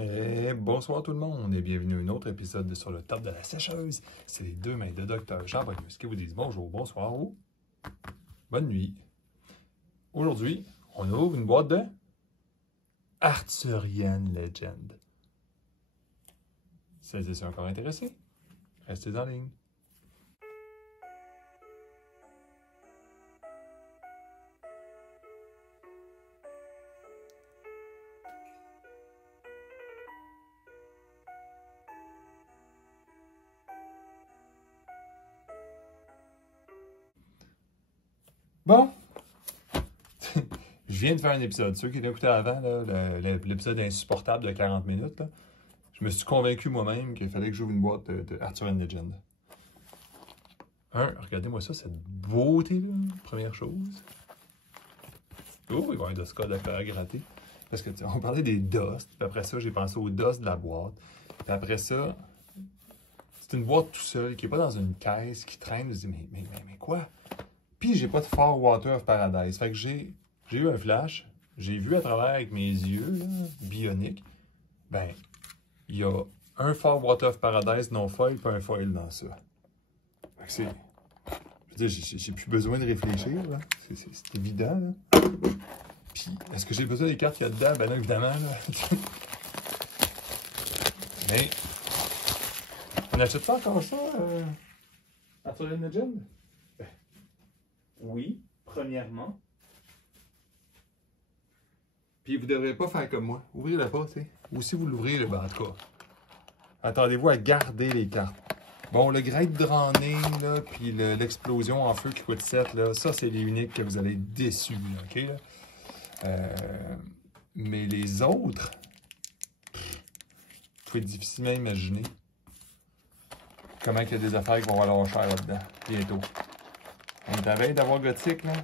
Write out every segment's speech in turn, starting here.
Et bonsoir tout le monde et bienvenue à un autre épisode de Sur le top de la sécheuse. C'est les deux mains de Dr. Jean Bognus qui vous disent bonjour, bonsoir ou bonne nuit. Aujourd'hui, on ouvre une boîte de Arthurian Legend. Si vous êtes encore intéressé, restez en ligne. Bon, je viens de faire un épisode. Ceux qui l'ont écouté avant, l'épisode insupportable de 40 minutes, là, je me suis convaincu moi-même qu'il fallait que j'ouvre une boîte de Arthurian Legend. Regardez-moi ça, cette beauté-là, première chose. Oh, il va y avoir de ce code à gratter. Parce que, on parlait des dust, puis après ça, j'ai pensé aux dust de la boîte. Puis après ça, c'est une boîte tout seul, qui n'est pas dans une caisse, qui traîne. Je me dis, mais quoi? Puis, j'ai pas de Far Water of Paradise. Fait que j'ai eu un flash. J'ai vu à travers avec mes yeux, là, bioniques. Ben, il y a un Far Water of Paradise non foil, puis un foil dans ça. Fait que c'est... Je veux dire, j'ai plus besoin de réfléchir, là. C'est évident, là. Puis, est-ce que j'ai besoin des cartes qu'il y a dedans? Ben non, évidemment, là. Mais, on achète pas encore ça, Arthurian Legend? Oui, premièrement. Puis vous ne devrez pas faire comme moi. Ouvrez-la pas, tu sais. Ou si vous l'ouvrez, ben, en tout cas, attendez-vous à garder les cartes. Bon, le Great Drowning, là, puis l'explosion en feu qui coûte 7, là, ça, c'est les uniques que vous allez être déçus, là, OK? Là? Mais les autres, vous pouvez difficilement imaginer comment il y a des affaires qui vont valoir cher là-dedans, bientôt. On est à veille d'avoir Gothic, là. De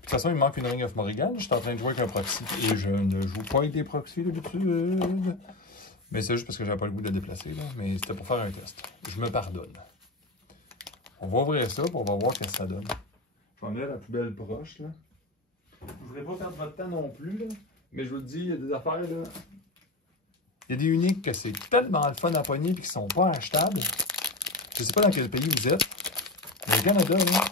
toute façon, il me manque une Ring of Morrigan. Je suis en train de jouer avec un proxy. Et je ne joue pas avec des proxys d'habitude. Mais c'est juste parce que j'avais pas le goût de le déplacer, là. Mais c'était pour faire un test. Je me pardonne. On va ouvrir ça, pour on va voir ce que ça donne. Je vais en mettre la poubelle proche, là. Je ne voudrais pas perdre votre temps non plus, là. Mais je vous le dis, il y a des affaires, là. Il y a des uniques que c'est tellement le fun à pogner et qui sont pas achetables. Je sais pas dans quel pays vous êtes. Mais le Canada, là,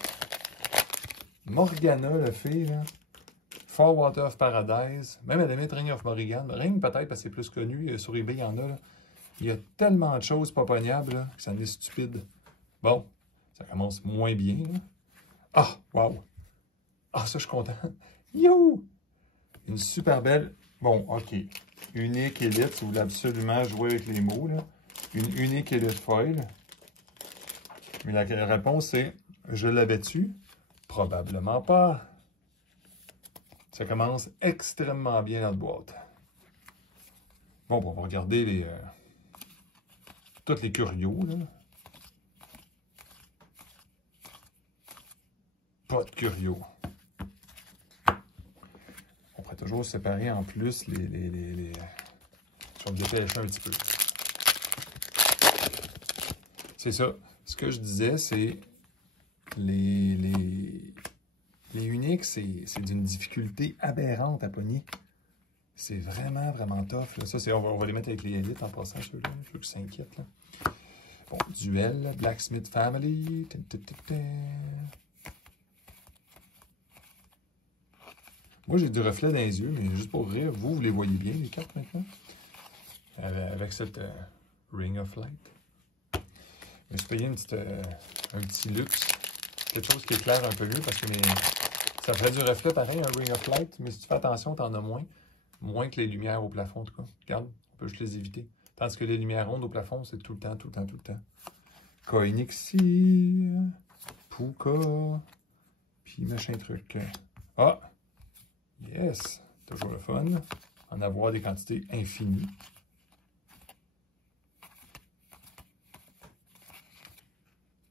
Morgana, le fait, là, Far Water of Paradise, même à la limite Ring of Morrigan, Ring peut-être parce que c'est plus connu, sur eBay il y en a, là. Il y a tellement de choses pas pognables, là, que ça en est stupide. Bon, ça commence moins bien, là. Ah, wow! Ah, ça, je suis content. Youhou! Une super belle, bon, ok, unique élite, si vous voulez absolument jouer avec les mots, là. Une unique élite foil. Mais la réponse c'est, je l'avais-tu? Probablement pas. Ça commence extrêmement bien notre boîte. Bon, on va regarder les tous les curios, là. Pas de curios. On pourrait toujours séparer en plus les... Je vais me dépêcher un petit peu. C'est ça. Ce que je disais, c'est les uniques, c'est d'une difficulté aberrante à pogner. C'est vraiment, vraiment tough. Là. Ça, on va les mettre avec les élites en passant, ceux-là. Je veux qu'ils s'inquiètent. Bon, Duel, Blacksmith Family. Moi, j'ai du reflet dans les yeux, mais juste pour rire, vous les voyez bien, les cartes, maintenant? Avec cette Ring of Light. Je me suis payé un petit luxe. Quelque chose qui éclaire un peu mieux parce que ça ferait du reflet pareil, un Ring of Light, mais si tu fais attention, tu en as moins. Moins que les lumières au plafond, en tout cas. Regarde, on peut juste les éviter. Tandis que les lumières rondes au plafond, c'est tout le temps, tout le temps, tout le temps. Koenixi, Puka, puis machin truc. Ah! Yes! Toujours le fun. En avoir des quantités infinies.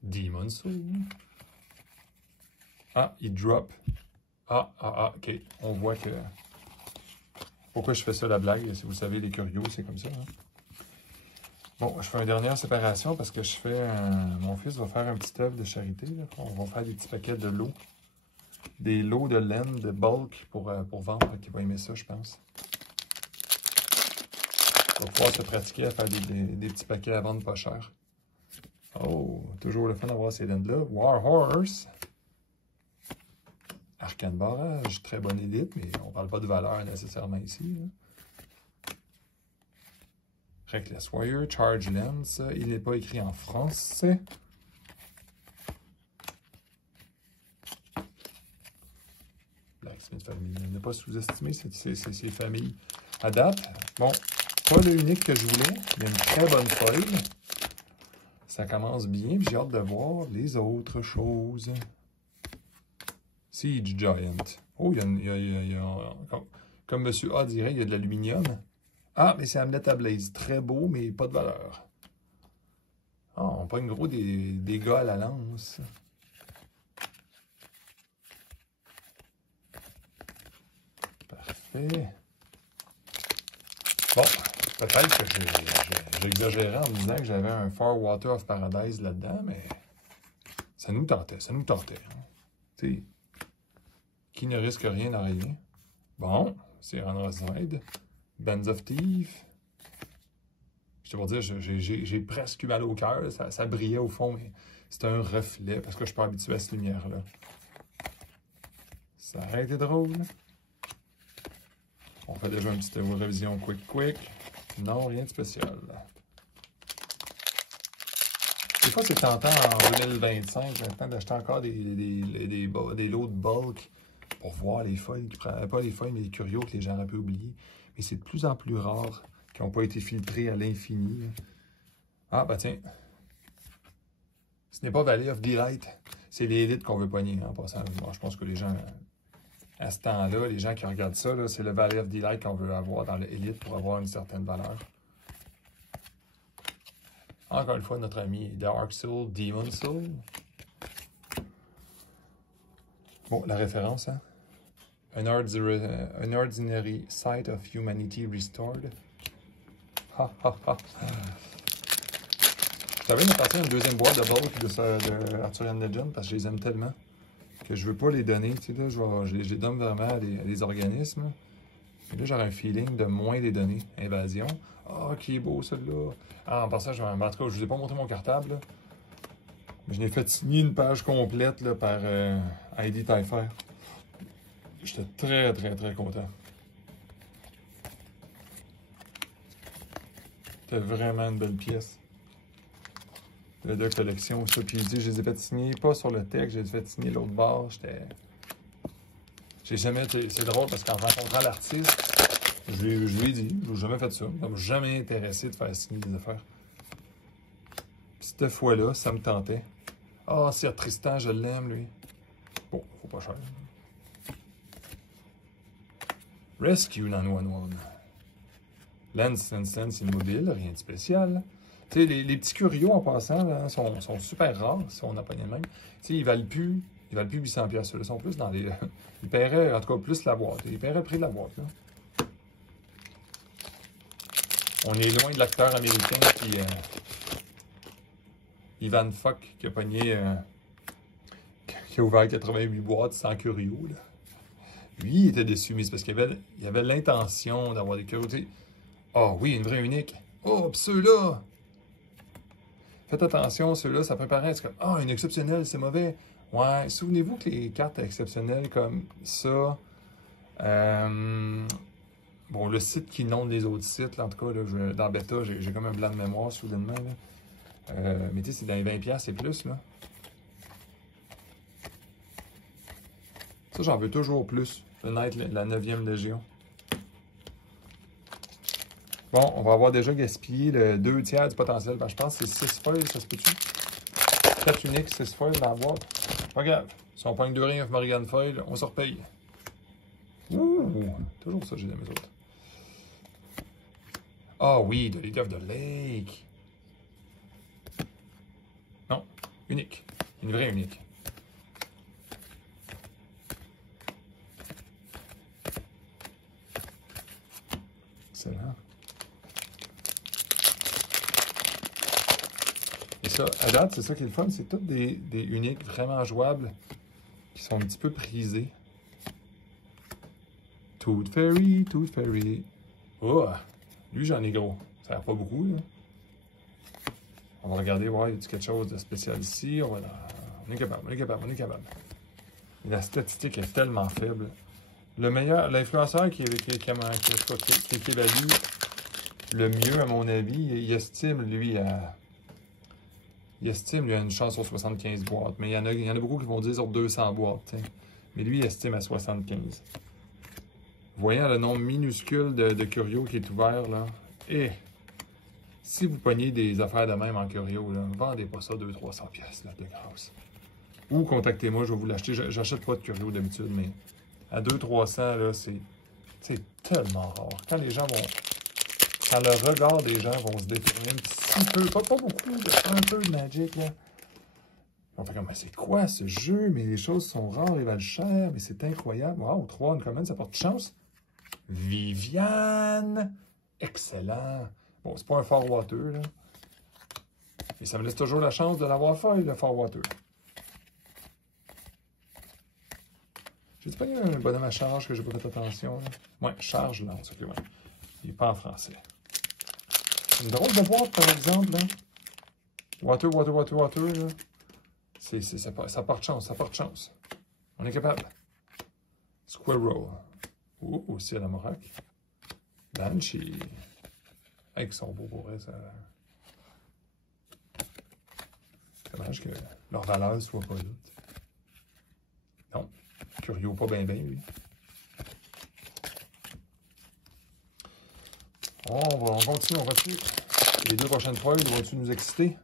Demon Soul. Ah, il drop. OK. On voit que... Pourquoi je fais ça, la blague? Si vous savez, les curios, c'est comme ça. Hein? Bon, je fais une dernière séparation parce que je fais... Mon fils va faire un petit œuvre de charité. Là. On va faire des petits paquets de lots. Des lots de laine, de bulk pour vendre. Il va aimer ça, je pense. On va pouvoir se pratiquer à faire des petits paquets à vendre pas cher. Oh, toujours le fun d'avoir ces landes-là. Warhorse. Arcane Barrage, très bonne élite, mais on ne parle pas de valeur nécessairement ici. Reckless Warrior, Charge Lens, il n'est pas écrit en français. Blacksmith Family, ne pas sous-estimer ces familles. À date, bon, pas le unique que je voulais, mais une très bonne feuille. Ça commence bien, j'ai hâte de voir les autres choses. Siege Giant. Oh, il y a comme M. A dirait, il y a de l'aluminium. Ah, mais c'est Hamlet à Blaze. Très beau, mais pas de valeur. Ah, on pogne gros des gars à la lance. Parfait. Bon, peut-être que j'ai exagéré en me disant que j'avais un Far Water of Paradise là-dedans, mais ça nous tentait, ça nous tentait. Hein. Tu sais, qui ne risque rien n'a rien. Bon, c'est Android. Bands of Thieves. Je te veux dire, j'ai presque eu mal au cœur. Ça brillait au fond, mais c'était un reflet parce que je suis pas habitué à cette lumière-là. Ça a été drôle. On fait déjà une petite révision quick. Non, rien de spécial. Des fois, c'est tentant en 2025, maintenant d'acheter encore des lots de bulk pour voir les feuilles, pas les feuilles, mais les curios que les gens auraient pu oublier. Mais c'est de plus en plus rare qui n'ont pas été filtrés à l'infini. Ah, bah tiens. Ce n'est pas Valley of Delight. C'est les élites qu'on veut pogner en passant. Bon, je pense que les gens, à ce temps-là, les gens qui regardent ça, c'est le Valley of Delight qu'on veut avoir dans l'élite pour avoir une certaine valeur. Encore une fois, notre ami Dark Soul, Demon Soul. Bon, la référence, hein? An ordinary sight of humanity restored. Ha ha ha. J'avais une partie une deuxième boîte de bulk de Arthurian Legend parce que je les aime tellement que je veux pas les donner. Tu sais, là, je les donne vraiment à des organismes. Et là, j'aurais un feeling de moins les donner. Invasion. Ah, qui est beau celui-là. Ah, en passant, en tout cas, je vous ai pas montré mon cartable. Là. Mais je l'ai fait signer une page complète là, par Heidi Taillefer. J'étais très content. C'était vraiment une belle pièce. Le de collection, ça. Puis je les ai fait signer, pas sur le texte, j'ai fait signer l'autre barre. J'ai jamais été. C'est drôle parce qu'en rencontrant l'artiste, je lui ai dit, je n'ai jamais fait ça. Ça m'a jamais intéressé de faire signer des affaires. Puis cette fois-là, ça me tentait. Ah, c'est Tristan, je l'aime, lui. Bon, faut pas cher. Rescue 911. Lens immobile, rien de spécial. Tu sais, les petits curios en passant là, sont super rares si on n'a pas les mêmes. Tu sais, ils valent plus 800$. Ils sont plus dans les. Ils paieraient, en tout cas, plus la boîte. Ils paieraient le prix de la boîte. Là. On est loin de l'acteur américain qui. Ivan Fock qui a pogné. Qui a ouvert 88 boîtes sans curios. Là. Lui, il était déçu, mais c'est parce qu'il avait l'intention d'avoir des curiosités. Ah oui, une vraie unique. Oh, pis ceux-là! Faites attention, ceux-là, ça peut paraître comme ah, une exceptionnelle, c'est mauvais. Ouais, souvenez-vous que les cartes exceptionnelles comme ça. Bon, le site qui inonde les autres sites, là, en tout cas, là, dans Beta, j'ai comme un blanc de mémoire soudainement. Mais tu sais, c'est dans les 20$ et plus, là. Ça, j'en veux toujours plus. Le Knight, la 9e Légion. Bon, on va avoir déjà gaspillé le 2 tiers du potentiel. Ben, je pense que c'est 6 feuilles, ça se peut-tu? 4 uniques, 6 feuilles dans la boîte. Pas grave. Si on pogne 2 Ring of Morrigan Foil, on se repaye. Ouh! Toujours ça, j'ai aimé mes autres. Ah oui, de Lady of the Lake. Non, unique. Une vraie unique. Excellent. Et ça, à date, c'est ça qui est le fun, c'est toutes des uniques vraiment jouables qui sont un petit peu prisées. Tooth Fairy. Oh! Lui, j'en ai gros. Ça sert pas beaucoup, là. On va regarder, voir, il y a quelque chose de spécial ici. On est capable, on est capable, on est capable. La statistique est tellement faible. Le meilleur, l'influenceur qui évalue le mieux, à mon avis, il estime, lui, à une chance sur 75 boîtes. Mais il y en a beaucoup qui vont dire sur 200 boîtes. T'sais. Mais lui, il estime à 75. Voyant le nombre minuscule de curios qui est ouvert, là, et si vous pognez des affaires de même en curio, là, vendez pas ça 200-300 pièces de grâce. Ou contactez-moi, je vais vous l'acheter. J'achète pas de curio d'habitude, mais à 200-300, là, c'est tellement rare. Quand le regard des gens vont se détourner un petit peu, pas beaucoup, un peu de Magic, là. On fait comme, mais c'est quoi ce jeu? Mais les choses sont rares et valent cher, mais c'est incroyable. Wow, 3 une commande, ça porte chance. Viviane! Excellent! Bon, c'est pas un Far Water, là. Et ça me laisse toujours la chance de l'avoir fait, le Far Water. J'ai-tu pas eu un bonhomme à charge que j'ai pas fait attention, là? Ouais, charge, non, c'est plus vrai. Il n'est pas en français. C'est une drôle de boîte, par exemple, là. Water, là. Ça porte chance, ça porte chance. On est capable. Squirrel. Ouh, aussi à la Morac. Banshee. Hey, qu'ils sont beaux pour vrai, ça. C'est dommage que leur valeur soit pas là. Non. Curio, pas bien, lui. On continue. Les 2 prochaines fois, ils vont-ils nous exciter?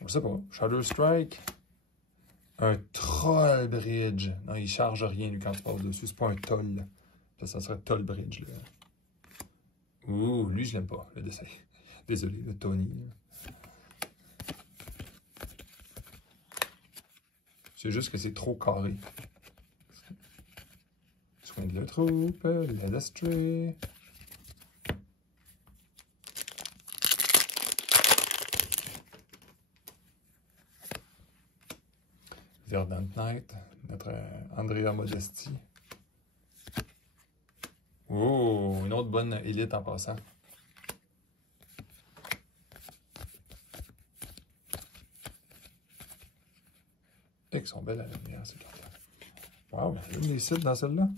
Je sais pas. Shadow Strike. Un Troll Bridge. Non, il charge rien, lui, quand tu passes dessus. C'est pas un Toll. Là, ça serait Toll Bridge, là. Ouh, lui, je l'aime pas, le dessin. Désolé, le Tony. C'est juste que c'est trop carré. Soin de la troupe, la Destray. Verdant Knight, notre Andrea Modesti. Oh, une autre bonne élite en passant. Et qu'elles sont belles à la lumière, ces cartes-là. Wow, il y a des sites dans celle-là.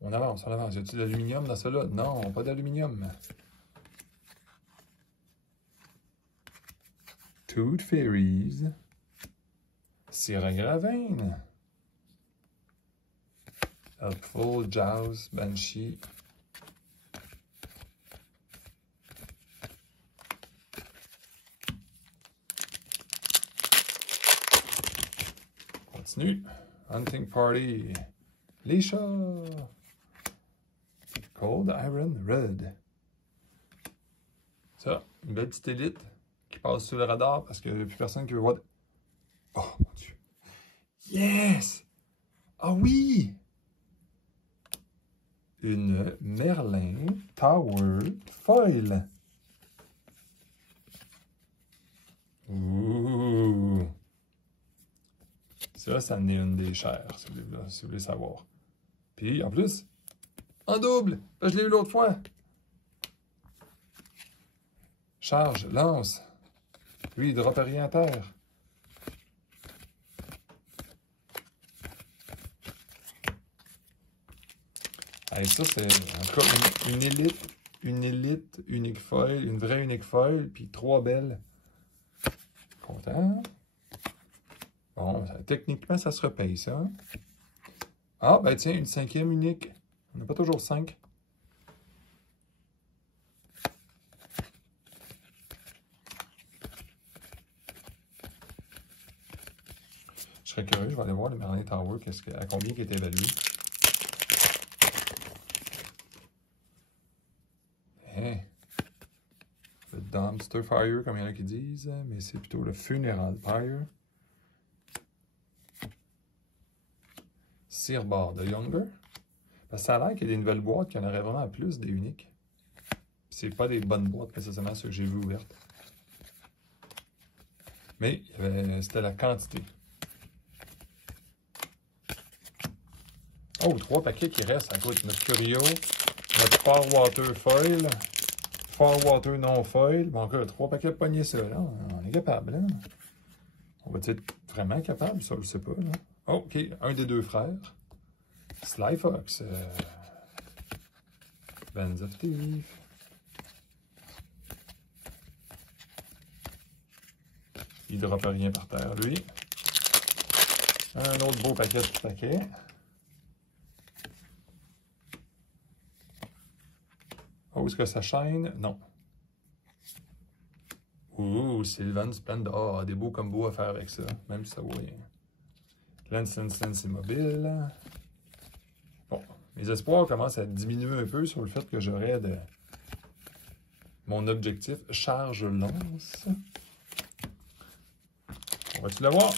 On avance, on avance. Y a-t-il de l'aluminium dans celle-là? Non, pas d'aluminium. Tooth Fairies. Syrah Gravane. Helpful, Jaws, Banshee. Continue. Hunting Party. Leisha. Cold Iron Red. Ça, une belle petite élite qui passe sous le radar parce qu'il n'y a plus personne qui veut voir. Oh mon Dieu. Yes! Ah oui! Une Merlin Tower Foil. Ouh! Ça en est une des chères, si vous voulez savoir. Puis, en plus, en double! Je l'ai eu l'autre fois. Charge, lance. Lui, il droppe rien à terre. Hey, ça, c'est en tout cas une élite unique foil, une vraie unique foil, puis 3 belles. Content. Bon, techniquement, ça se repaye, ça. Ah, ben tiens, une 5e unique. On n'a pas toujours 5. Je serais curieux, je vais aller voir le Merlin Tower, à combien il est évalué. Hein? Le Dumpster Fire, comme il y en a qui disent, mais c'est plutôt le Funeral Fire. Searbar de Younger. Parce que ça a l'air qu'il y a des nouvelles boîtes qui en auraient vraiment plus des uniques. C'est pas des bonnes boîtes, nécessairement ceux que j'ai vues ouvertes. Mais c'était la quantité. Oh, 3 paquets qui restent. Écoute, notre Curio, notre Far Water Foil, Far Water non foil. Bon, encore 3 paquets de poignées ça, là. On est capable, hein? On va être vraiment capable, ça, je sais pas, là. Oh, OK, un des 2 frères. Sly Fox. Bands of Thief. Il ne droppe rien par terre, lui. Un autre beau paquet de paquets. Oh, est-ce que ça shine? Non. Ouh, Sylvan Splendor. Ah, des beaux combos à faire avec ça, même si ça vaut rien. Lance Immobile. Bon, mes espoirs commencent à diminuer un peu sur le fait que j'aurais de mon objectif charge lance. On va-tu le voir?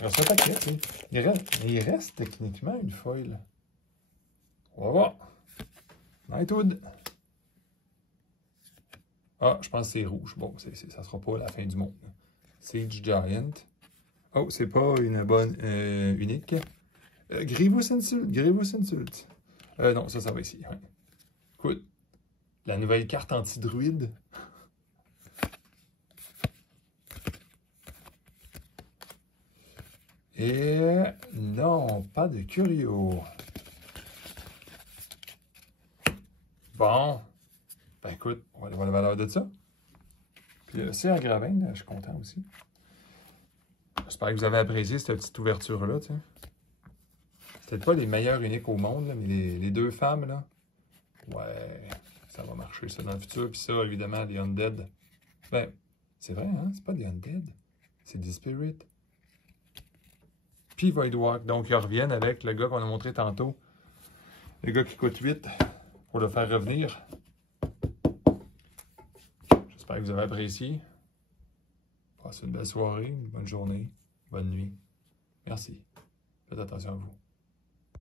Il reste un paquet, tu sais. Il reste techniquement une foil. On va voir. Nightwood. Ah, je pense que c'est rouge. Bon, ça ne sera pas la fin du monde. Siege Giant. Oh, c'est pas une bonne unique. Grievous Insult. Non, ça va ici. Ouais. Écoute, la nouvelle carte anti-druide. Et non, pas de Curio. Bon. Ben écoute, on va aller voir la valeur de ça. Puis c'est un Graven, je suis content aussi. J'espère que vous avez apprécié cette petite ouverture-là. C'est peut-être pas les meilleurs uniques au monde, là, mais les 2 femmes, là. Ouais, ça va marcher ça dans le futur. Puis ça, évidemment, des Undead. Ben, c'est vrai, hein? C'est pas des Undead. C'est des Spirits. Puis Voidwalk. Donc, ils reviennent avec le gars qu'on a montré tantôt. Le gars qui coûte 8 pour le faire revenir. J'espère que vous avez apprécié. Passez une belle soirée, une bonne journée, bonne nuit. Merci. Faites attention à vous.